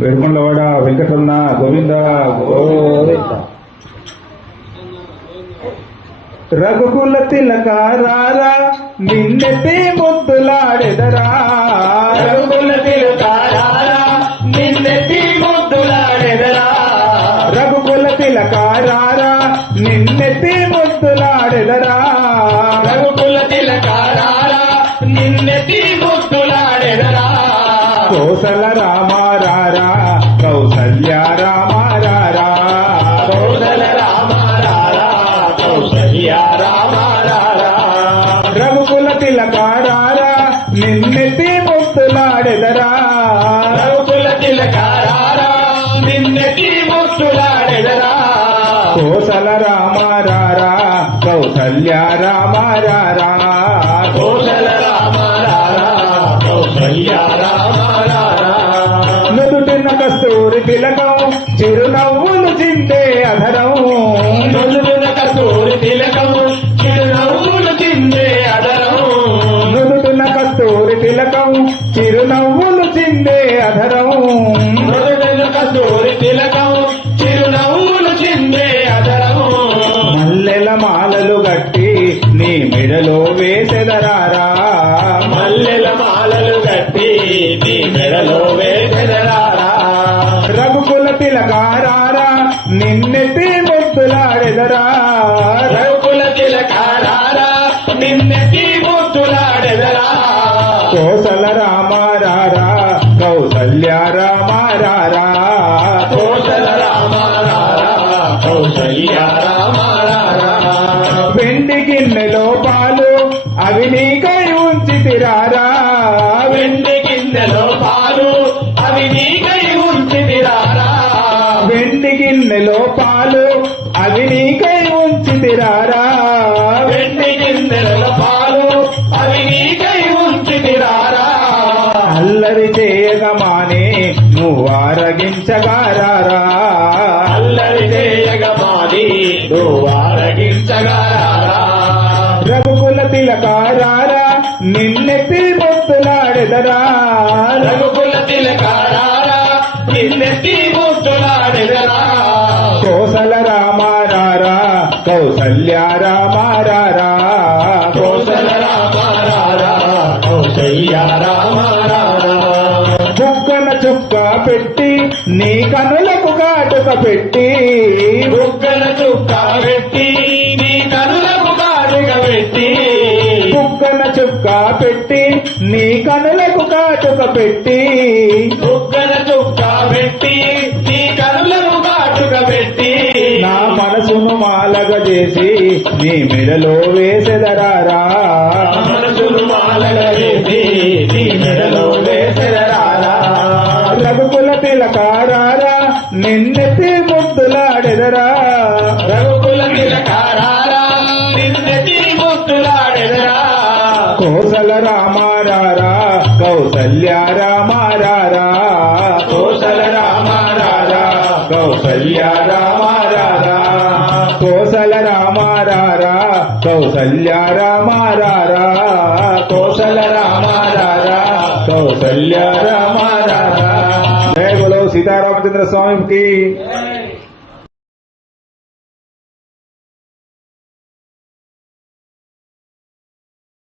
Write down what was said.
వేడుకొండలవాడ వెంకటరమణ గోవింద గోవింద. రఘుకుల తిలక రారా నిన్నెత్తి ముద్దులాడెదరా, రఘుకుల తిలక రారా నిన్నెత్తి ముద్దులాడెదరా, రఘుకుల తిలక రారా నిన్నెత్తి ముద్దులాడెదరా, రఘుకుల తిలక రారా నిన్నెత్తి ముద్దులాడెదరా, కోసల రామ రారా కౌసల్య రామ రారా, కోసల రామ రారా కౌసల్య రామ రారా, రఘుకుల తిలక రారా నిన్నెత్తి ముద్దులాడెదరా, రఘుకుల తిలక రారా నిన్నెత్తి ముద్దులాడెదరా, కోసల రామ రారా కౌసల్య రామ రారా, కోసల రామ రారా కౌసల్య రామ రారా, నుదుటిన కస్తూరి తిలకం చిరునవ్వులు చిందే అధరం, నుదుటిన కస్తూరి తిలకం చిరునవ్వులు చిందే అధరం, నుదుటిన కస్తూరి తిలకం చిరునవ్వులు చిందే అధరం, నుదుటిన కస్తూరి తిలకం చిరునవ్వులు చిందే అధరం, మల్లెల మాలలు గట్టి నీ మెడలో వేసెదరారా, మల్లెల మాలలు కట్టి నీ మెడలో వేసెదరారా, రఘుకుల తిలకారారా నిన్నెత్తి ముద్దులాడెదరా, రఘుకుల తిలక రారా నిన్నెత్తి ముద్దులాడెదరా, కోసల రామ రారా కౌసల్య రామ రారా, కోసల రామ రారా కౌసల్య రామ రారా, వెండి గిన్నెలో పాలు అవి నీకై ఉంచితిరారా, వెండి గిన్నెలో పాలు అవి నీకై ఉంచితిరారా, వెండి గిన్నెలో పాలు అవి నీకై ఉంచితిరారా, వెండి గిన్నెల పాలు అవి నీకై ఉంచితిరారా, అల్లరి చేయగమానే నువ్వు ఆరగించగారారా, అల్లరి చేయగమాది నువ్వు ఆరగించగారారా, రఘుకుల తిలకారారా నిన్నెత్తి ముద్దులాడెదరా, రఘుకుల తిలక రారా నిన్నెత్తి ముద్దులాడెదరా, కోసల రామ రారా కౌసల్య రామ రారా, కోసల రామ రారా కౌసల్య రామ రారా, బుగ్గన చుక్క పెట్టి నీ కనులకు కాటుక పెట్టి, బుగ్గల చుక్క పెట్టి నీ కనులకు కాటుక పెట్టి, బుగ్గన చుక్క పెట్టి నీ కనులకు కాటుక పెట్టి, బుగ్గల చుక్క పెట్టి నీ కనులకు కాటుక పెట్టి, నా మనసును మాలగ చేసి నీ మెడలో వేసెదరారా, మనసును మాలగా చేసి నీ మెడలో వేసెదరారా, రఘుకుల తిలకారారా నిన్నెత్తి ముద్దులాడెదరా, రఘుకుల తిలక రారా నిన్నెత్తి ముద్దులాడెదరా, కోసల రామ రారా కౌసల్య రామ రారా, కోసల రామ రారా కౌసల్య రామ రారా, కోసల రామ రారా కౌసల్య రామ రారా, కోసల రామ రారా కౌసల్య రామ రారా. జయ బోలో సీతారామచంద్ర స్వామికి.